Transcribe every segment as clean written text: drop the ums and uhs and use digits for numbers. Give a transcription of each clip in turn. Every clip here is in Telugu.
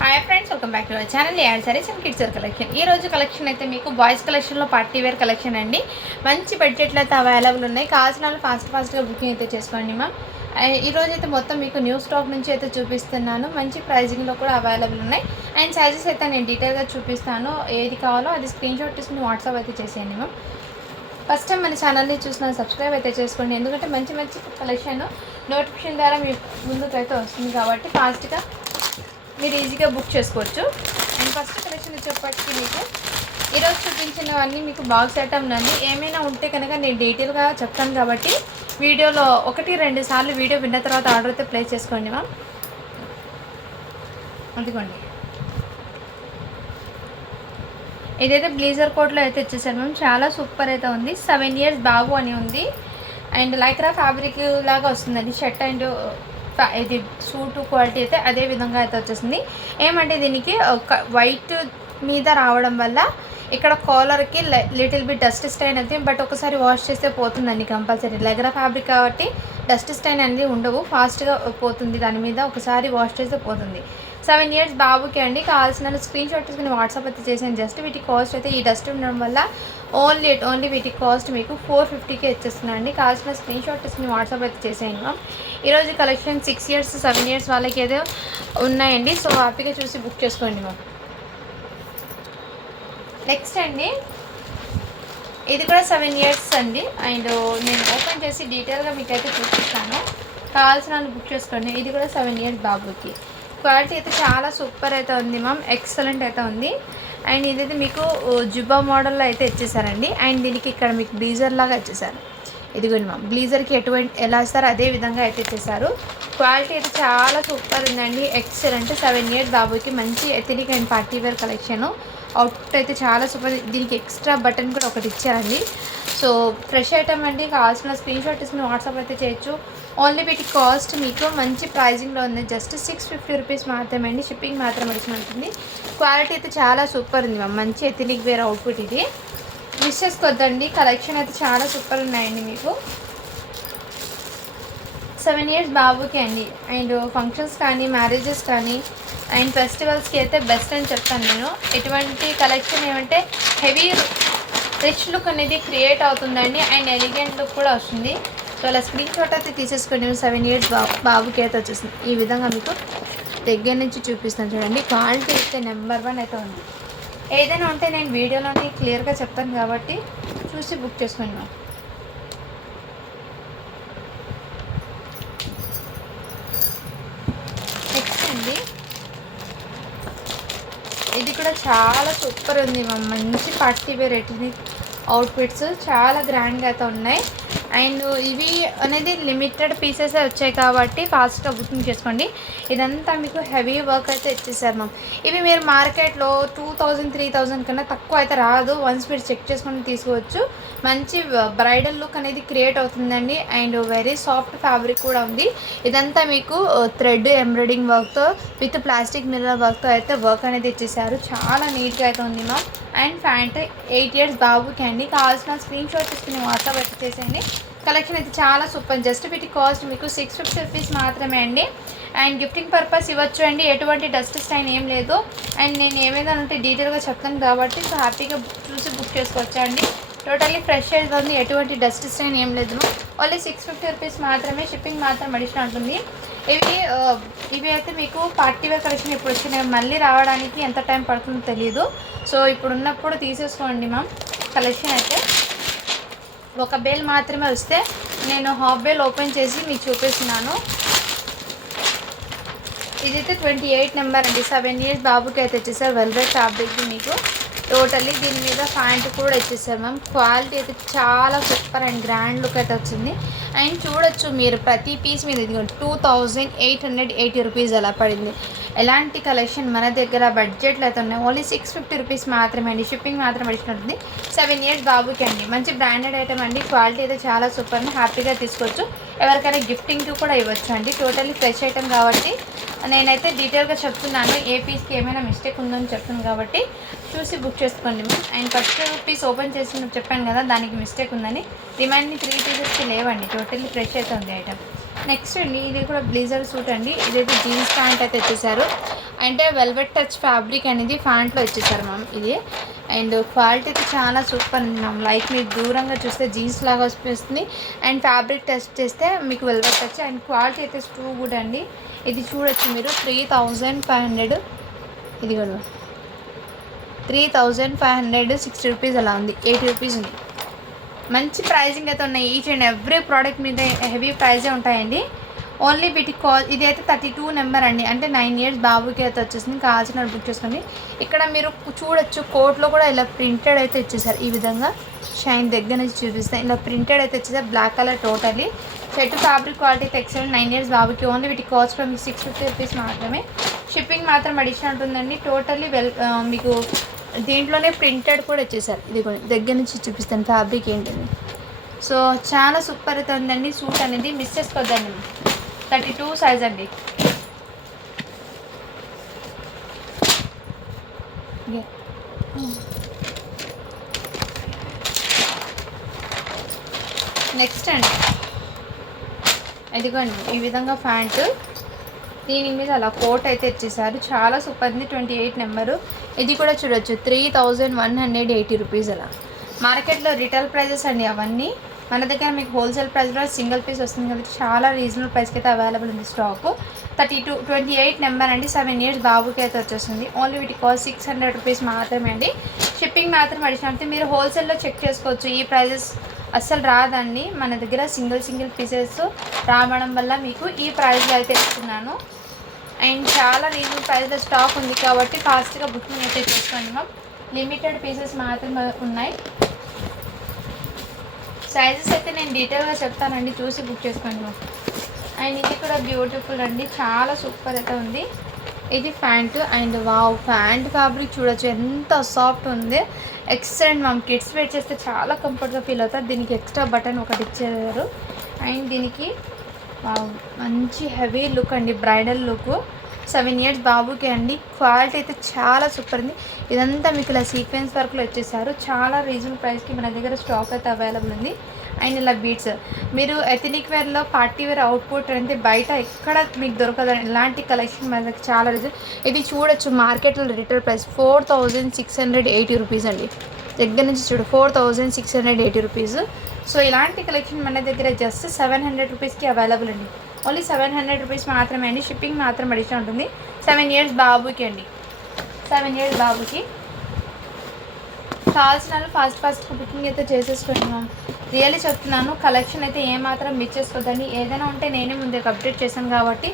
Hi friends, welcome back to our channel ad saris and kids wear collection. ఈ రోజు కలెక్షన్ అయితే మీకు బాయ్స్ కలెక్షన్లో పార్టీ వేర్ కలెక్షన్ అండి. మంచి బడ్జెట్లో అయితే అవైలబుల్ ఉన్నాయి. కావాల్సిన వాళ్ళు ఫాస్ట్గా బుకింగ్ అయితే చేసుకోండి మ్యామ్. ఈరోజు అయితే మొత్తం మీకు న్యూ స్టాక్ నుంచి అయితే చూపిస్తున్నాను. మంచి ప్రైజింగ్లో కూడా అవైలబుల్ ఉన్నాయి. అండ్ సైజెస్ అయితే నేను డీటెయిల్గా చూపిస్తాను. ఏది కావాలో అది స్క్రీన్ షాట్ తీసుకుని వాట్సాప్ అయితే చేసేయండి మ్యామ్. ఫస్ట్ టైం మన ఛానల్ని చూసిన సబ్స్క్రైబ్ అయితే చేసుకోండి. ఎందుకంటే మంచి మంచి కలెక్షన్ నోటిఫికేషన్ ద్వారా మీ ముందుకు అయితే వస్తుంది కాబట్టి ఫాస్ట్గా మీరు ఈజీగా బుక్ చేసుకోవచ్చు. అండ్ ఫస్ట్ కలెక్షన్ వచ్చేప్పటికి మీకు ఈరోజు చూపించినవన్నీ మీకు బాక్స్ ఐటమ్ అండి. ఏమైనా ఉంటే కనుక నేను డీటెయిల్గా చెప్తాను కాబట్టి వీడియోలో 1-2 సార్లు వీడియో విన్న తర్వాత ఆర్డర్ అయితే ప్లేస్ చేసుకోండి మ్యామ్. అందుకోండి, ఇదైతే బ్లేజర్ కోట్లో అయితే వచ్చేసాను మ్యామ్. చాలా సూపర్ అయితే ఉంది. 7 years బాబు అని ఉంది. అండ్ లైక్రా ఫ్యాబ్రిక్ లాగా వస్తుందండి. షర్ట్ అండ్ ఇది సూట్ క్వాలిటీ అయితే అదే విధంగా అయితే వచ్చేసింది. ఏమంటే దీనికి ఒక వైట్ మీద రావడం వల్ల ఇక్కడ కాలర్కి లిటిల్ బిట్ డస్ట్ స్టైన్ అయితే, బట్ ఒకసారి వాష్ చేస్తే పోతుందండి కంపల్సరీ. లెగరా ఫ్యాబ్రిక్ కాబట్టి డస్ట్ స్టైన్ అనేది ఉండవు, ఫాస్ట్గా పోతుంది. దాని మీద ఒకసారి వాష్ చేస్తే పోతుంది. 7 years బాబుకి అండి. కావాల్సిన స్క్రీన్ షాట్ తీసుకుని వాట్సాప్ అయితే చేసాను. జస్ట్ వీటి కాస్ట్ అయితే ఈ డస్ట్ ఉండడం వల్ల ఓన్లీ వీటి కాస్ట్ మీకు 450కే ఇచ్చేస్తున్నాను అండి. కావాల్సిన స్క్రీన్ షాట్ తీసుకుని వాట్సాప్ అయితే చేసేయండి మ్యామ్. ఈరోజు కలెక్షన్ 6 years 7 years వాళ్ళకి ఏదో ఉన్నాయండి. సో హ్యాపీగా చూసి బుక్ చేసుకోండి మ్యామ్. నెక్స్ట్ అండి, ఇది కూడా 7 years అండి. అండ్ నేను ఓపెన్ చేసి డీటెయిల్గా మీకు అయితే చూపిస్తాను. కావాల్సిన వాళ్ళు బుక్ చేసుకోండి. ఇది కూడా 7 years బాబుకి. క్వాలిటీ అయితే చాలా సూపర్ అయితే ఉంది మ్యామ్. ఎక్సలెంట్ అయితే ఉంది. అండ్ ఇదైతే మీకు జుబ్బా మోడల్లో అయితే ఇచ్చేసారండి. అండ్ దీనికి ఇక్కడ మీకు బ్లీజర్ లాగా ఇచ్చేసారు. ఇదిగోండి మ్యామ్, బ్లీజర్కి ఎలా ఇస్తారో అదే విధంగా అయితే ఇచ్చేసారు. క్వాలిటీ అయితే చాలా సూపర్ ఉందండి. ఎక్సలెంట్. 7 years బాబుకి మంచి ethnic and party wear collection. Output అయితే చాలా సూపర్. దీనికి ఎక్స్ట్రా బటన్ కూడా ఒకటి ఇచ్చారండి. సో ఫ్రెష్ ఐటమ్ అండి. కావాల్సిన స్క్రీన్ షాట్ తీసుకుని వాట్సాప్ అయితే చేయొచ్చు. ఓన్లీ వీటి కాస్ట్ మీకు మంచి ప్రైజింగ్లో ఉంది. జస్ట్ 650 రూపీస్ మాత్రమే అండి. షిప్పింగ్ మాత్రం అడిగి ఉంటుంది. క్వాలిటీ అయితే చాలా సూపర్ ఉంది మ్యామ్. మంచి ఎథనిక్ వేర్ అవుట్పుట్ ఇది. మిస్ చేసుకోవద్దండి. కలెక్షన్ అయితే చాలా సూపర్ ఉన్నాయండి మీకు. 7 years బాబుకి అండి. అండ్ ఫంక్షన్స్ కానీ మ్యారేజెస్ కానీ అండ్ ఫెస్టివల్స్కి అయితే బెస్ట్ అని చెప్తాను నేను. ఎటువంటి కలెక్షన్ ఏమంటే హెవీ రిచ్ లుక్ అనేది క్రియేట్ అవుతుందండి. అండ్ ఎలిగెంట్ లుక్ కూడా వస్తుంది. సో అలా స్క్రీన్ షాట్ అయితే తీసేసుకొని 7 years బాబుకి అయితే వచ్చేసింది. ఈ విధంగా మీకు దగ్గర నుంచి చూపిస్తాను చూడండి. క్వాలిటీ అయితే నెంబర్ 1 అయితే ఉంది. ఏదైనా ఉంటే నేను వీడియోలోని క్లియర్గా చెప్తాను కాబట్టి చూసి బుక్ చేసుకోండి మ్యామ్. నెక్స్ట్ అండి, ఇది కూడా చాలా సూపర్ ఉంది మ్యామ్. మంచి పార్టీ వేర్ ఎథనిక్ అవుట్ఫిట్స్ చాలా గ్రాండ్గా అయితే ఉన్నాయి. అండ్ ఇవి అనేది లిమిటెడ్ పీసెస్ వచ్చాయి కాబట్టి ఫాస్ట్గా బుకింగ్ చేసుకోండి. ఇదంతా మీకు హెవీ వర్క్ అయితే ఇచ్చేసారు మ్యామ్. ఇవి మీరు మార్కెట్లో 2000-3000 కన్నా తక్కువ అయితే రాదు. వన్స్ మీరు చెక్ చేసుకొని తీసుకోవచ్చు. మంచి బ్రైడల్ లుక్ అనేది క్రియేట్ అవుతుందండి. అండ్ వెరీ సాఫ్ట్ ఫ్యాబ్రిక్ కూడా ఉంది. ఇదంతా మీకు థ్రెడ్ ఎంబ్రాయిడింగ్ వర్క్తో విత్ ప్లాస్టిక్ మిర్రర్ వర్క్తో అయితే వర్క్ అనేది ఇచ్చేసారు. చాలా నీట్గా అయితే ఉంది మ్యామ్. అండ్ ప్యాంట్ 8 years బాబుకి అండి. కావాల్సిన స్క్రీన్ షాట్ తీసుకుని వాట్సాప్ అయితే చేసేయండి. కలెక్షన్ అయితే చాలా సూపర్. జస్ట్ వీటి కాస్ట్ మీకు 650 రూపీస్ మాత్రమే అండి. అండ్ గిఫ్టింగ్ పర్పస్ ఇవ్వచ్చు అండి. ఎటువంటి డస్ట్ స్టైన్ ఏం లేదు. అండ్ నేను ఏమైనా ఉంటే డీటెయిల్గా చెప్తాను కాబట్టి సో హ్యాపీగా చూసి బుక్ చేసుకోవచ్చా అండి. టోటల్లీ ఫ్రెష్ అయితే ఉంది. ఎటువంటి డస్ట్ స్టైన్ ఏం లేదు. ఓన్లీ 650 రూపీస్ మాత్రమే. షిప్పింగ్ మాత్రం అడిషనల్ ఉంటుంది. ఇవి అయితే మీకు పార్టీ వేర్ కలెక్షన్ ఇప్పుడు వచ్చినాయి. మళ్ళీ రావడానికి ఎంత టైం పడుతుందో తెలియదు. సో ఇప్పుడు ఉన్నప్పుడు తీసేసుకోండి మ్యామ్. కలెక్షన్ అయితే ఒక బేల్ మాత్రమే వస్తే నేను హాఫ్ బేల్ ఓపెన్ చేసి మీకు చూపిస్తున్నాను. ఇదైతే 28 నెంబర్ అండి. 7 years బాబుకి అయితే వచ్చేసారు. వెల్వెట్ ఫ్యాబ్రిక్ మీకు టోటల్లీ దీని మీద ప్యాంట్ కూడా ఇచ్చేసారు మ్యామ్. క్వాలిటీ అయితే చాలా సూపర్ అండ్ గ్రాండ్ లుక్ అయితే వచ్చింది. అండ్ చూడొచ్చు మీరు ప్రతి పీస్ మీద ఇది 2880 రూపీస్ అలా పడింది. ఎలాంటి కలెక్షన్ మన దగ్గర బడ్జెట్లో అయితే ఉన్నాయి. ఓన్లీ 650 రూపీస్ మాత్రమే అండి. షిప్పింగ్ మాత్రం అడిగినట్టుంది. 7 years బాబుకి అండి. మంచి బ్రాండెడ్ ఐటమ్ అండి. క్వాలిటీ అయితే చాలా సూపర్. హ్యాపీగా తీసుకోవచ్చు. ఎవరికైనా గిఫ్టింగ్కి కూడా ఇవ్వచ్చు అండి. టోటల్లీ ఫ్రెష్ ఐటమ్ కాబట్టి నేనైతే డీటెయిల్గా చెప్తున్నాను. ఏ పీస్కి ఏమైనా మిస్టేక్ ఉందని చెప్తున్నాను కాబట్టి చూసి బుక్ చేసుకోండి ma'am. And first piece open చేసి చెప్పాను కదా దానికి మిస్టేక్ ఉందని. రిమైనింగ్ 3 పీసెస్కి లేవండి. టోటల్లీ ఫ్రెష్ అయితే ఉంది ఐటమ్. నెక్స్ట్ అండి ఇది కూడా బ్లేజర్ సూట్ అండి. ఇదైతే జీన్స్ ప్యాంట్ అయితే ఇచ్చేసారు. అంటే వెల్వెట్ టచ్ ఫ్యాబ్రిక్ అనేది ప్యాంట్లో ఇచ్చేసారు మ్యామ్ ఇది. అండ్ క్వాలిటీ అయితే చాలా సూపర్ ఉంది మ్యామ్. లైక్ మీరు దూరంగా చూస్తే జీన్స్ లాగా వస్తుంది. అండ్ ఫ్యాబ్రిక్ టచ్ చేస్తే మీకు వెల్వెట్ టచ్. అండ్ క్వాలిటీ అయితే టూ గుడ్ అండి. ఇది చూడొచ్చు మీరు 3500. ఇది కూడా 3560 రూపీస్ అలా ఉంది. 80 రూపీస్ ఉంది. మంచి ప్రైజింగ్ అయితే ఉన్నాయి. ఈచ్ అండ్ ఎవ్రీ ప్రోడక్ట్ మీద హెవీ ప్రైజే ఉంటాయండి. ఓన్లీ వీటికి ఇది అయితే 32 నెంబర్ అండి. అంటే 9 ఇయర్స్ బాబుకి అయితే వచ్చేసింది. కావాల్సిన బుక్ చేసుకోండి. ఇక్కడ మీరు చూడొచ్చు కోట్లో కూడా ఇలా ప్రింటెడ్ అయితే ఇచ్చేసారు. ఈ విధంగా షైన్ దగ్గర నుంచి చూపిస్తాను. ఇలా ప్రింటెడ్ అయితే ఇచ్చేసారు. Black colour totally shirt fabric quality అయితే ఎక్సలెంట్. 9 ఇయర్స్ బాబుకి ఓన్లీ వీటికి కాస్ట్ కూడా మీకు 650 రూపీస్ మాత్రమే. షిప్పింగ్ మాత్రం అడిషనల్ ఉంటుందండి. టోటల్లీ మీకు దీంట్లోనే ప్రింటెడ్ కూడా ఇచ్చేసారు. ఇది దగ్గర నుంచి చూపిస్తాను ఫ్యాబ్రిక్ ఏంటని. సో చాలా సూపర్ అయితే ఉందండి సూట్ అనేది. మిస్ చేసుకోవద్దండి. 32 సైజ్ అండి. నెక్స్ట్ అండి ఇదిగోండి ఈ విధంగా ప్యాంటు, దీని మీద అలా కోట్ అయితే ఇచ్చేసారు. చాలా సూపర్ ఉంది. 28 నెంబరు. ఇది కూడా చూడొచ్చు 3180 రూపీస్ అలా. మార్కెట్లో రిటైల్ ప్రైజెస్ అండి అవన్నీ. మన దగ్గర మీకు హోల్సేల్ ప్రైస్లో సింగిల్ పీస్ వస్తుంది కాబట్టి చాలా రీజనబుల్ ప్రైస్కి అయితే అవైలబుల్ ఉంది స్టాక్. 28 నెంబర్ అండి. 7 ఇయర్స్ బాబుకి అయితే వచ్చేస్తుంది. ఓన్లీ వీటి కాస్ట్ 600 రూపీస్ మాత్రమే అండి. షిప్పింగ్ మాత్రం అడిషనల్. మీరు హోల్సేల్లో చెక్ చేసుకోవచ్చు. ఈ ప్రైజెస్ అస్సలు రాదండి. మన దగ్గర సింగిల్ పీసెస్ రావడం వల్ల మీకు ఈ ప్రైస్లో అయితే ఇస్తున్నాను. అండ్ చాలా రీజనబుల్ ప్రైస్లో స్టాక్ ఉంది కాబట్టి ఫాస్ట్గా బుకింగ్ అయితే చేసుకోండి మ్యామ్. లిమిటెడ్ పీసెస్ మాత్రమే ఉన్నాయి. సైజెస్ అయితే నేను డీటెయిల్గా చెప్తానండి, చూసి బుక్ చేసుకోండి మ్యామ్. అండ్ ఇది కూడా బ్యూటిఫుల్ అండి. చాలా సూపర్ అయితే ఉంది. ఇది pant. And wow pant fabric చూడొచ్చు ఎంత సాఫ్ట్ ఉంది. Excellent ma'am. కిడ్స్ వేర్ చేస్తే చాలా కంఫర్ట్గా ఫీల్ అవుతారు. దీనికి ఎక్స్ట్రా బటన్ ఒకటి ఇచ్చారు. అండ్ దీనికి మంచి హెవీ లుక్ అండి, బ్రైడల్ లుక్. 7 ఇయర్స్ బాబుకి అండి. క్వాలిటీ అయితే చాలా సూపర్ ఉంది. ఇదంతా మీకు ఇలా సీక్వెన్స్ వర్క్లో వచ్చేసారు. చాలా రీజనబుల్ ప్రైస్కి మన దగ్గర స్టాక్ అయితే అవైలబుల్ ఉంది. అండ్ ఇలా బీట్స్ మీరు ఎథనిక్ వేర్లో పార్టీ వేర్ అవుట్పుట్ అంటే బయట ఎక్కడ మీకు దొరకదని ఇలాంటి కలెక్షన్ మన దగ్గర చాలా రీజన్. ఇది చూడొచ్చు మార్కెట్లో రిటైల్ ప్రైస్ 4680 రూపీస్ అండి. దగ్గర నుంచి చూడు 4680 రూపీస్. సో ఇలాంటి కలెక్షన్ మన దగ్గర జస్ట్ 700 రూపీస్కి అవైలబుల్ అండి. ఓన్లీ 700 రూపీస్ మాత్రమే అండి. షిప్పింగ్ మాత్రం అడిషనల్ ఉంటుంది. 7 ఇయర్స్ బాబుకి అండి. 7 ఇయర్స్ బాబుకి కావాల్సిన వాళ్ళు ఫాస్ట్గా బుకింగ్ అయితే చేసేసుకోండి మ్యామ్. రియల్లీ చెప్తున్నాను, కలెక్షన్ అయితే ఏమాత్రం మిస్ చేసుకోవద్దండి. ఏదైనా ఉంటే నేనే ముందే అప్డేట్ చేశాను కాబట్టి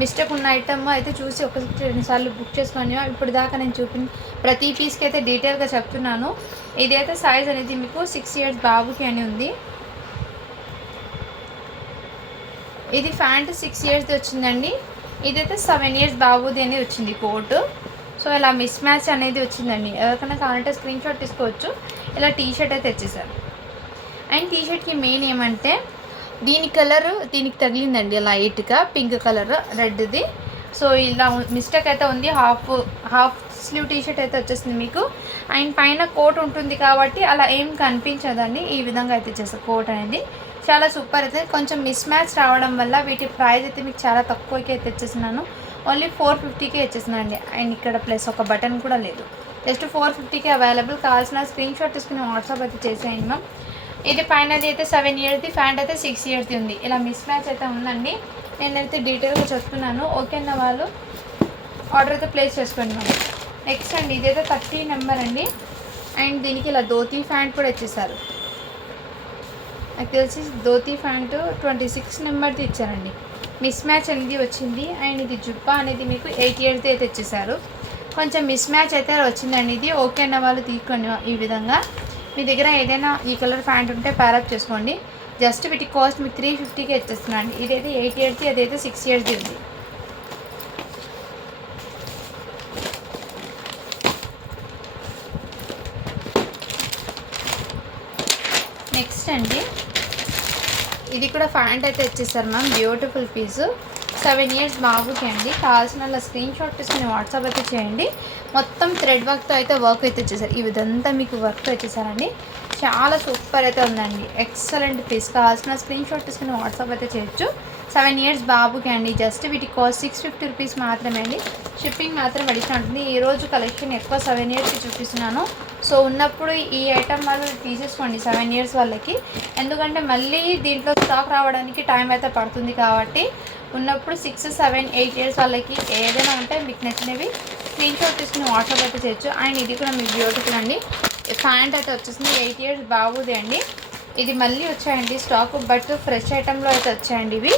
మిస్టేక్ ఉన్న ఐటమ్ అయితే చూసి 1-2 సార్లు బుక్ చేసుకోండి. ఇప్పుడు దాకా నేను ప్రతి పీస్కి అయితే డీటెయిల్గా చెప్తున్నాను. ఇదైతే సైజ్ అనేది మీకు 6 ఇయర్స్ బాబుకి అని ఉంది. ఇది ప్యాంట్ 6 ఇయర్స్ది వచ్చిందండి. ఇదైతే 7 ఇయర్స్ బాబుది అని వచ్చింది కోటు. సో ఇలా మిస్ మ్యాచ్ అనేది వచ్చిందండి. ఎవరికైనా కావాలంటే స్క్రీన్ షాట్ తీసుకోవచ్చు. ఇలా టీషర్ట్ అయితే తెచ్చేసారు. అండ్ టీషర్ట్కి మెయిన్ ఏమంటే దీని కలర్ దీనికి తగిలిందండి లైట్గా పింక్ కలర్ రెడ్ది. సో ఇలా మిస్టేక్ అయితే ఉంది. హాఫ్ స్లీవ్ టీషర్ట్ అయితే వచ్చేసింది మీకు. అండ్ పైన కోట్ ఉంటుంది కాబట్టి అలా ఏం కనిపించదండి. ఈ విధంగా అయితే ఇచ్చేస్తారు కోట్ అనేది. చాలా సూపర్ అయితే. కొంచెం మిస్ మ్యాచ్ రావడం వల్ల వీటి ప్రైస్ అయితే మీకు చాలా తక్కువకి అయితే ఇచ్చేస్తున్నాను. ఓన్లీ 450కే ఇచ్చేస్తున్నాను అండి. అండ్ ఇక్కడ ప్లస్ ఒక బటన్ కూడా లేదు. జస్ట్ 450కే అవైలబుల్. కావాల్సిన స్క్రీన్ షాట్ తీసుకుని వాట్సాప్ అయితే చేసేయండి మ్యామ్. ఇది పైనది అయితే 7 ఇయర్స్ది, ప్యాంట్ అయితే 6 ఇయర్స్ది ఉంది. ఇలా మిస్ మ్యాచ్ అయితే ఉందండి. నేనైతే డీటెయిల్గా చెప్తున్నాను. ఓకే అన్న వాళ్ళు ఆర్డర్ అయితే ప్లేస్ చేసుకోండి మ్యామ్. నెక్స్ట్ అండి ఇదైతే 30 నెంబర్ అండి. అండ్ దీనికి ఇలా ధోతీ ప్యాంట్ కూడా ఇచ్చేసారు. నాకు తెలిసి ధోతీ ప్యాంట్ 26 నెంబర్ది ఇచ్చారండి. మిస్ మ్యాచ్ అనేది వచ్చింది. అండ్ ఇది జుబ్బా అనేది మీకు 8 ఇయర్స్ది అయితే ఇచ్చేసారు. కొంచెం మిస్ మ్యాచ్ అయితే వచ్చిందండి. ఇది ఓకే అన్న వాళ్ళు తీసుకోండి. ఈ విధంగా మీ దగ్గర ఏదైనా ఈ కలర్ ప్యాంట్ ఉంటే ప్యారప్ చేసుకోండి. జస్ట్ వీటి కాస్ట్ మీకు 350కే ఇచ్చేస్తున్నాను అండి. ఇదైతే 8 ఇయర్స్ది, అదైతే 6 ఇయర్స్ది ఉంది. నెక్స్ట్ అండి ఇది కూడా ప్యాంట్ అయితే ఇచ్చేసారు మ్యామ్. బ్యూటిఫుల్ పీసు. 7 ఇయర్స్ బాబుకి అండి. కావాల్సిన అలా స్క్రీన్ షాట్ తీసుకుని వాట్సాప్ అయితే చేయండి. మొత్తం థ్రెడ్ వర్క్తో అయితే వర్క్ అయితే ఇచ్చేసారు. ఈ విధంతా మీకు వర్క్తో ఇచ్చేసారండి. చాలా సూపర్ అయితే ఉందండి. Excellent piece. కావాల్సిన స్క్రీన్ షాట్ తీసుకుని వాట్సాప్ అయితే చేయొచ్చు. 7 ఇయర్స్ బాబుకి అండి. జస్ట్ వీటి కాస్ట్ 650 రూపీస్ మాత్రమే అండి. షిప్పింగ్ మాత్రం అడిషనల్ ఉంటుంది. ఈరోజు కలెక్షన్ ఎక్కువ 7 ఇయర్స్కి చూపిస్తున్నాను. సో ఉన్నప్పుడు ఈ ఐటమ్ వాళ్ళు తీసేసుకోండి 7 ఇయర్స్ వాళ్ళకి. ఎందుకంటే మళ్ళీ దీంట్లో స్టాక్ రావడానికి టైం అయితే పడుతుంది కాబట్టి ఉన్నప్పుడు 6, 7, 8 ఇయర్స్ వాళ్ళకి ఏదైనా ఉంటే మీకు నచ్చినవి స్క్రీన్ షాట్ తీసుకుని వాట్సాప్ అయితే చేయొచ్చు. అండ్ ఇది కూడా మీకు బ్యూటిఫుల్ అండి. ప్యాంట్ అయితే వచ్చేసింది 8 ఇయర్స్ బాబుది అండి. ఇది మళ్ళీ వచ్చాయండి స్టాక్, బట్ ఫ్రెష్ ఐటెంలో అయితే వచ్చాయండి. ఇవి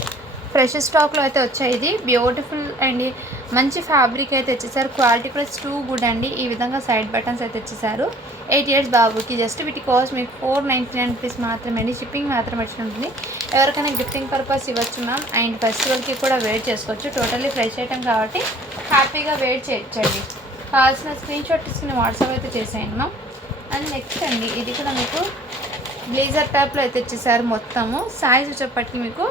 ఫ్రెష్ స్టాక్లో అయితే వచ్చాయి. ఇది బ్యూటిఫుల్ అండి. మంచి ఫ్యాబ్రిక్ అయితే ఇచ్చేసారు. క్వాలిటీ కూడా టూ గుడ్ అండి. ఈ విధంగా సైడ్ బటన్స్ అయితే ఇచ్చేసారు. 8 ఇయర్స్ బాబుకి. జస్ట్ వీటి కాస్ట్ మీకు 499 రూపీస్ మాత్రమే అండి. షిప్పింగ్ మాత్రం వచ్చి ఉంటుంది. ఎవరికైనా గిఫ్టింగ్ పర్పస్ ఇవ్వచ్చు మ్యామ్. అండ్ ఫెస్టివల్కి కూడా వేర్ చేసుకోవచ్చు. టోటల్లీ ఫ్రెష్ ఐటమ్ కాబట్టి హ్యాపీగా వేర్ చేయొచ్చండి. కావాల్సిన స్క్రీన్ షాట్ తీసుకుని వాట్సాప్ అయితే చేసేయండి మ్యామ్. అండ్ నెక్స్ట్ అండి ఇది కూడా మీకు బ్లేజర్ టైప్లో అయితే ఇచ్చేసారు. మొత్తము సైజ్ వచ్చేప్పటికి మీకు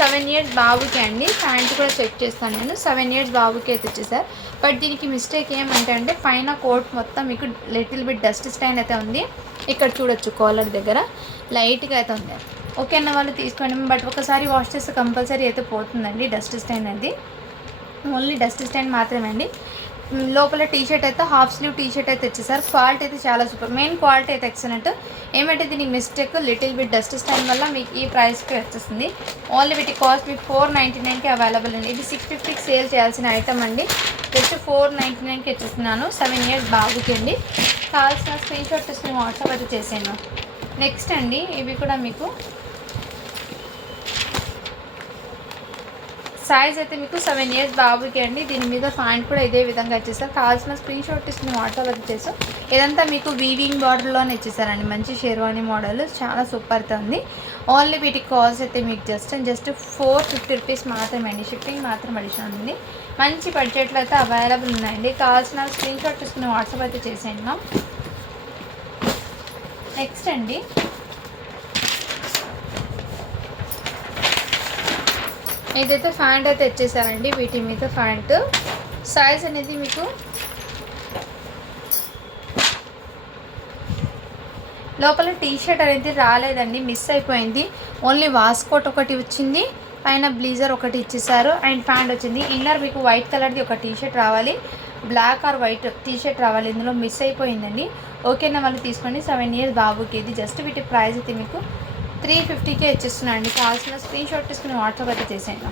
7 ఇయర్స్ బాబుకి అండి. ప్యాంట్ కూడా చెక్ చేస్తాను నేను. 7 ఇయర్స్ బాబుకి అయితే ఇచ్చేసారు. బట్ దీనికి మిస్టేక్ ఏమంటే అంటే పైన కోట్ మొత్తం మీకు లిటిల్ బిట్ డస్ట్ స్టైన్ అయితే ఉంది. ఇక్కడ చూడొచ్చు కాలర్ దగ్గర లైట్గా అయితే ఉంది. ఓకే అన్న వాళ్ళు తీసుకోండి. బట్ ఒకసారి వాష్ చేస్తే కంపల్సరీ అయితే పోతుందండి డస్ట్ స్టైన్ అది. ఓన్లీ డస్ట్ స్టైన్ మాత్రమే అండి. లోపల టీషర్ట్ అయితే హాఫ్ స్లీవ్ టీషర్ట్ అయితే ఇచ్చేసారు. క్వాలిటీ అయితే చాలా సూపర్. మెయిన్ క్వాలిటీ అయితే ఎక్సలెంట్. ఏమంటే దీనికి mistake little bit dust stain వల్ల మీకు ఈ ప్రైస్కి వచ్చేస్తుంది. ఓన్లీ వీటి కాస్ట్ మీకు 499కి అవైలబుల్ అండి. ఇది 650కి సేల్ చేయాల్సిన ఐటమ్ అండి. జస్ట్ 499కి ఇచ్చేస్తున్నాను. 7 ఇయర్స్ బాబుకి అండి. కావాల్సిన స్క్రీన్ షాట్ తీసుకుని వాట్సాప్ అయితే చేసాను. నెక్స్ట్ అండి ఇవి కూడా మీకు సైజ్ అయితే మీకు 7 ఇయర్స్ బాబుకి అండి. దీని మీద ప్యాంట్ కూడా ఇదే విధంగా ఇచ్చేసారు. కావాల్సిన స్క్రీన్ షాట్ తీసుకుని వాట్సాప్ అయితే చేసాం. ఇదంతా మీకు వీవింగ్ బార్డర్లోనే ఇచ్చేసారండి. మంచి షేర్వాణి మోడల్ చాలా సూపర్తో ఉంది. ఓన్లీ వీటి కాస్ట్ అయితే మీకు జస్ట్ 450 రూపీస్ మాత్రమే అండి. షిప్పింగ్ మాత్రం అడిషనల్ ఉంది. మంచి బడ్జెట్లో అయితే అవైలబుల్ ఉన్నాయండి. కావాల్సిన స్క్రీన్ షాట్ తీసుకుని వాట్సాప్ అయితే చేసేయండి మ్యామ్. నెక్స్ట్ అండి ఇదైతే ప్యాంట్ అయితే ఇచ్చేసారండి. వీటి మీద ప్యాంట్ సైజ్ అనేది మీకు లోపల టీషర్ట్ అనేది రాలేదండి, మిస్ అయిపోయింది. ఓన్లీ వాస్కోట్ ఒకటి వచ్చింది, పైన బ్లీజర్ ఒకటి ఇచ్చేసారు అండ్ ప్యాంట్ వచ్చింది. ఇన్నర్ మీకు వైట్ కలర్ది ఒక టీషర్ట్ రావాలి, బ్లాక్ ఆర్ వైట్ టీషర్ట్ రావాలి. ఇందులో మిస్ అయిపోయిందండి. ఓకేనా వాళ్ళు తీసుకోండి. 7 ఇయర్స్ బాబుకి. ఇది జస్ట్ వీటి ప్రైస్ అయితే మీకు 350కే ఇచ్చేస్తున్నాను అండి. కావాల్సిన స్క్రీన్ షాట్ తీసుకుని వాట్సాప్ అయితే చేసాను.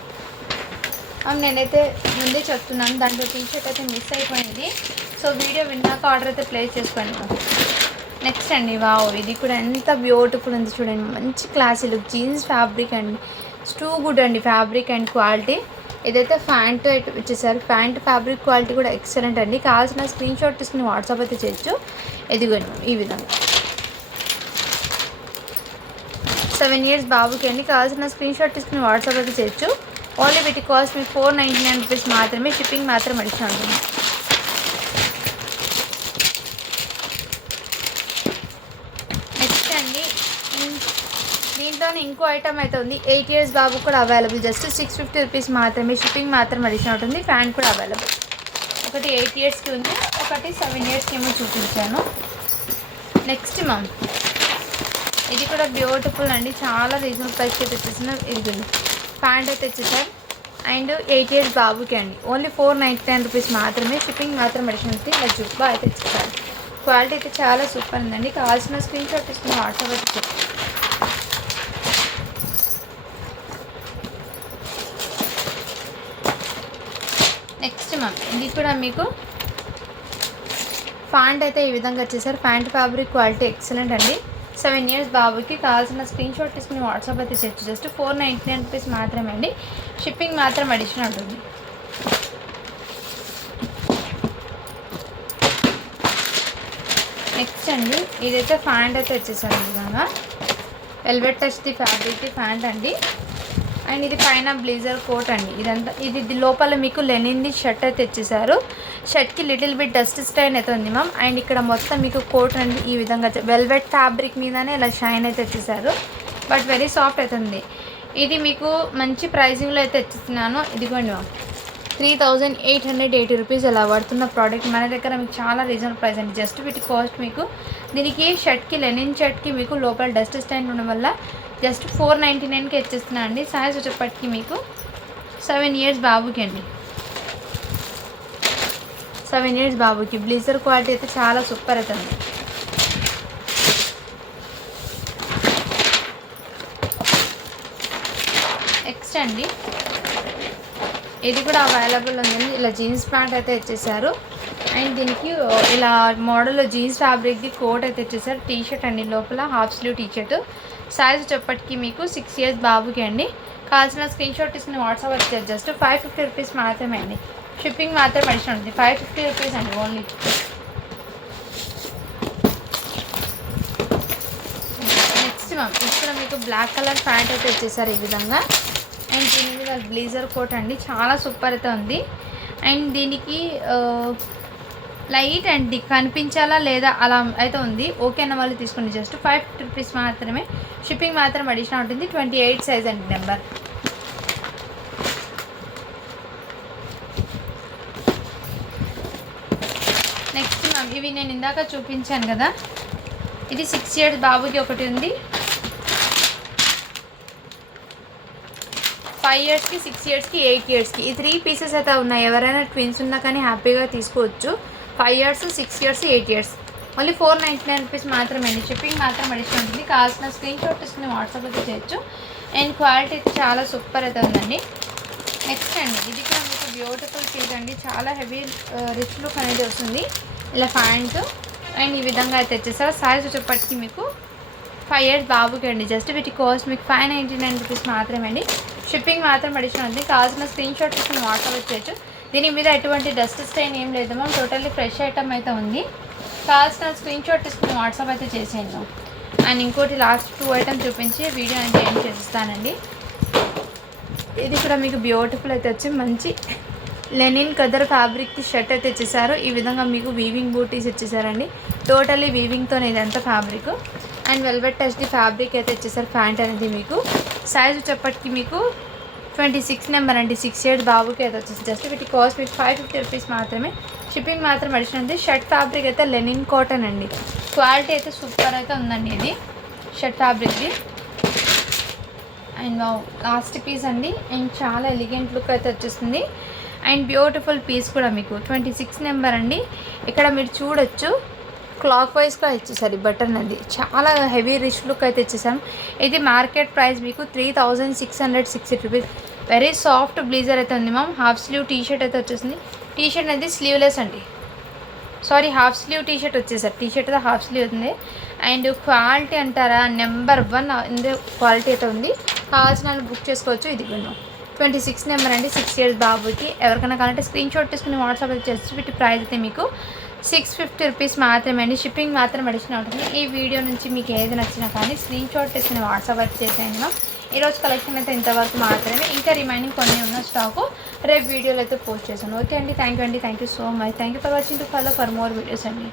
నేనైతే ముందే చెప్తున్నాను, దాంట్లో టీషర్ట్ అయితే మిస్ అయిపోయింది. సో వీడియో విన్నాక ఆర్డర్ అయితే ప్లేస్ చేసుకోండి. నెక్స్ట్ అండి వావ్, ఇది కూడా ఎంత బ్యూటిఫుల్ ఉంది చూడండి. మంచి క్లాసీ లుక్, జీన్స్ ఫ్యాబ్రిక్ అండి. టూ గుడ్ అండి ఫ్యాబ్రిక్ అండ్ క్వాలిటీ. ఇదైతే ప్యాంట్ ఇచ్చేసారు. ప్యాంట్ ఫ్యాబ్రిక్ క్వాలిటీ కూడా ఎక్సలెంట్ అండి. కావాల్సిన స్క్రీన్ షాట్ తీసుకుని వాట్సాప్ అయితే చేయొచ్చు. ఇదిగోండి ఈ విధంగా 7 ఇయర్స్ బాబుకి అండి. కావాల్సిన స్క్రీన్ షాట్ తీసుకుని వాట్సాప్ అయితే చేయొచ్చు. ఓన్లీ వీటి కాస్ట్ మీకు 499 రూపీస్ మాత్రమే. షిప్పింగ్ మాత్రం అడిషనల్ ఉంటుంది. నెక్స్ట్ అండి దీంట్లోనే ఇంకో ఐటమ్ అయితే ఉంది. 8 ఇయర్స్ బాబు కూడా అవైలబుల్. జస్ట్ 650 రూపీస్ మాత్రమే. షిప్పింగ్ మాత్రం అడిషనల్ ఉంటుంది. ప్యాంట్ కూడా అవైలబుల్. ఒకటి 8 ఇయర్స్కి ఉంది, ఒకటి 7 ఇయర్స్కి ఏమో చూపించాను. నెక్స్ట్ మ్యామ్ ఇది కూడా బ్యూటిఫుల్ అండి. చాలా రీజనబుల్ ప్రైస్కి అయితే వచ్చేసిన. ఇది ప్యాంట్ అయితే వచ్చేసారు అండ్ 8 ఇయర్స్ బాబుకి అండి. ఓన్లీ 499 రూపీస్ మాత్రమే. షిప్పింగ్ మాత్రం అడిషనల్. ఇలా జుబ్బా అయితే ఇచ్చేసారు. క్వాలిటీ అయితే చాలా సూపర్ ఉందండి. కావాల్సిన స్క్రీన్ షాట్ తీసుకుని వాట్సాప్ అయితే. నెక్స్ట్ మ్యామ్ ఇది కూడా మీకు ప్యాంట్ అయితే ఈ విధంగా వచ్చేసారు. ప్యాంట్ ఫ్యాబ్రిక్ క్వాలిటీ ఎక్సలెంట్ అండి. 7 ఇయర్స్ బాబుకి. కావాల్సిన స్క్రీన్ షాట్ తీసుకుని వాట్సాప్ అయితే చేయొచ్చు. జస్ట్ 499 రూపీస్ మాత్రమే అండి. షిప్పింగ్ మాత్రం అడిషనల్ ఉంటుంది. నెక్స్ట్ అండి ఇదైతే ప్యాంట్ అయితే వచ్చేసారు. ఈ విధంగా వెల్వెట్ టచ్ది ఫ్యాబ్రిక్ది ప్యాంట్ అండి. అండ్ ఇది పైన బ్లేజర్ కోట్ అండి. ఇదంతా ఇది లోపల మీకు లెనిన్ది షర్ట్ అయితే ఇచ్చేసారు. షర్ట్కి లిటిల్ బిట్ డస్ట్ స్టైన్ అయితే ఉంది మ్యామ్. అండ్ ఇక్కడ మొత్తం మీకు కోట్ అండి ఈ విధంగా వెల్వెట్ ఫ్యాబ్రిక్ మీదనే ఇలా షైన్ అయితే ఇచ్చేసారు. బట్ వెరీ సాఫ్ట్ అవుతుంది. ఇది మీకు మంచి ప్రైజింగ్లో అయితే ఇచ్చిస్తున్నాను. ఇదిగోండి మ్యామ్, 3880 రూపీస్ అలా పడుతున్న ప్రోడక్ట్ మన దగ్గర మీకు చాలా రీజనబుల్ ప్రైస్ అండి. జస్ట్ వీటి కాస్ట్ మీకు దీనికి షర్ట్కి లెనిన్ షర్ట్కి మీకు లోపల డస్ట్ స్టాండ్ ఉండడం వల్ల జస్ట్ 499కి ఇచ్చేస్తున్నా అండి. సైజ్ వచ్చేప్పటికి మీకు 7 ఇయర్స్ బాబుకి అండి. 7 ఇయర్స్ బాబుకి బ్లేజర్ క్వాలిటీ అయితే చాలా సూపర్ అవుతుంది. నెక్స్ట్ అండి ఇది కూడా అవైలబుల్ ఉందండి. ఇలా జీన్స్ ప్యాంట్ అయితే ఇచ్చేసారు. అండ్ దీనికి ఇలా మోడల్లో జీన్స్ ఫ్యాబ్రిక్ది కోట్ అయితే ఇచ్చేసారు. టీ షర్ట్ అండి, లోపల half sleeve T shirt. Size చెప్పటికి మీకు 6 ఇయర్స్ బాబుకి అండి. కావాల్సిన స్క్రీన్ షాట్ తీసుకుని వాట్సాప్ వచ్చేది జస్ట్ 550 రూపీస్ మాత్రమే అండి. షిప్పింగ్ మాత్రం అడిషన్ ఉంటుంది. 550 రూపీస్ అండి ఓన్లీ. నెక్స్ట్ ఇక్కడ మీకు బ్లాక్ కలర్ ప్యాంట్ అయితే ఇచ్చేసారు ఈ విధంగా. అండ్ దీని మీద బ్లేజర్ కోట్ అండి, చాలా సూపర్ అయితే ఉంది. అండ్ దీనికి లైట్ అండ్ కనిపించాలా లేదా అలా అయితే ఉంది. ఓకే అన్న వాళ్ళు తీసుకోండి. జస్ట్ 550 రూపీస్ మాత్రమే. షిప్పింగ్ మాత్రం అడిషనల్ ఉంటుంది. 28 సైజ్ అండి నెంబర్. నెక్స్ట్ ఇవి నేను ఇందాక చూపించాను కదా, ఇది 6 ఇయర్స్ బాబుకి ఒకటి ఉంది. 5 ఇయర్స్కి, 6 ఇయర్స్కి, 8 ఇయర్స్కి ఈ 3 పీసెస్ అయితే ఉన్నాయి. ఎవరైనా ట్విన్స్ ఉన్నా కానీ హ్యాపీగా తీసుకోవచ్చు. 5 years, 6 years, 8 years only 499 rupees మాత్రమే అండి. షిప్పింగ్ మాత్రం అడిషనల్ ఉంటుంది. కావాల్సిన స్క్రీన్ షాట్ తీసుకుని వాట్సాప్ అయితే చేయొచ్చు. అండ్ క్వాలిటీ అయితే చాలా సూపర్ అయితే ఉందండి. నెక్స్ట్ అండి ఇది కూడా మీకు బ్యూటిఫుల్ పీస్ అండి. చాలా హెవీ రిచ్ లుక్ అనేది వస్తుంది. ఇలా ప్యాంట్ అండ్ ఈ విధంగా అయితే వచ్చేసారు. సైజ్ వచ్చేప్పటికి మీకు 5 ఇయర్స్ బాబుకి అండి. జస్ట్ వీటి కాస్ట్ మీకు 599 రూపీస్ మాత్రమే అండి. షిప్పింగ్ మాత్రం అడిషనల్ ఉంది. కావాల్సిన స్క్రీన్ షాట్ తీసుకుని వాట్సాప్ చేయొచ్చు. దీని మీద ఎటువంటి డస్ట్ స్టైన్ ఏం లేదు మ్యామ్. టోటల్లీ ఫ్రెష్ ఐటమ్ అయితే ఉంది. కావాల్సిన స్క్రీన్ షాట్ తీసుకుని వాట్సాప్ అయితే చేసేయండి. అండ్ ఇంకోటి లాస్ట్ 2 ఐటమ్స్ చూపించి వీడియో అయితే ఏం చేస్తానండి. ఇది కూడా మీకు బ్యూటిఫుల్ అయితే వచ్చి మంచి లెనిన్ కదర్ ఫ్యాబ్రిక్కి షర్ట్ అయితే ఇచ్చేసారు. ఈ విధంగా మీకు వీవింగ్ బూటీస్ ఇచ్చేసారండి. టోటల్లీ వీవింగ్తో ఇదంతా ఫ్యాబ్రిక్. అండ్ వెల్వెట్ టచ్ది ఫ్యాబ్రిక్ అయితే ఇచ్చేసారు. ప్యాంట్ అనేది మీకు సైజ్ వచ్చేప్పటికి మీకు 26 నెంబర్ అండి. 6 ఇయర్స్ బాబుకి అయితే వచ్చేసి జస్ట్ వీటి కాస్ట్ మీకు 550 రూపీస్ మాత్రమే. షిప్పింగ్ మాత్రం అడిషనల్ ఉంది. షర్ట్ ఫ్యాబ్రిక్ అయితే లెనిన్ కాటన్ అండి. క్వాలిటీ అయితే సూపర్ అయితే ఉందండి ఇది షర్ట్ ఫ్యాబ్రిక్ది. అండ్ లాస్ట్ పీస్ అండి. అండ్ చాలా ఎలిగెంట్ లుక్ అయితే వచ్చేస్తుంది. అండ్ బ్యూటిఫుల్ పీస్ కూడా మీకు 26 నెంబర్ అండి. ఇక్కడ మీరు చూడొచ్చు క్లాక్ వైజ్గా ఇచ్చేసారు ఈ బటన్ అది. చాలా హెవీ రిచ్ లుక్ అయితే ఇచ్చేసాం. ఇది మార్కెట్ ప్రైస్ మీకు 3660 రూపీస్. వెరీ సాఫ్ట్ బ్లేజర్ అయితే ఉంది ma'am. Half sleeve T shirt అయితే వచ్చేసింది. టీ షర్ట్ అనేది స్లీవ్లెస్ అండి. Sorry, half sleeve T shirt వచ్చేసారు. టీ షర్ట్ అయితే హాఫ్ స్లీవ్ ఉంది. అండ్ క్వాలిటీ అంటారా నెంబర్ 1 ఇందే క్వాలిటీ అయితే ఉంది. కావాల్సిన వాళ్ళు బుక్ చేసుకోవచ్చు. ఇది 26 నెంబర్ అండి. 6 ఇయర్స్ బాబుకి. ఎవరికైనా కావాలంటే స్క్రీన్ షాట్ తీసుకుని వాట్సాప్ అయితే చేసి వీటి ప్రైస్ అయితే మీకు 650 రూపీస్ మాత్రమే అండి. షిప్పింగ్ మాత్రం అడిషనల్ ఉంటుంది. ఈ వీడియో నుంచి మీకు ఏది నచ్చినా కానీ స్క్రీన్ షాట్ తీసుకుని వాట్సాప్ అయితే చేసేయండి. ఈరోజు కలెక్షన్ అయితే ఇంతవరకు మాత్రమే. ఇంకా రిమైనింగ్ కొన్ని ఉన్న స్టాకు రేపు వీడియోలో అయితే పోస్ట్ చేశాను. ఓకే అండి, థ్యాంక్ యూ అండి. Thank you so much. Thank you for watching. To follow for more videos అండి.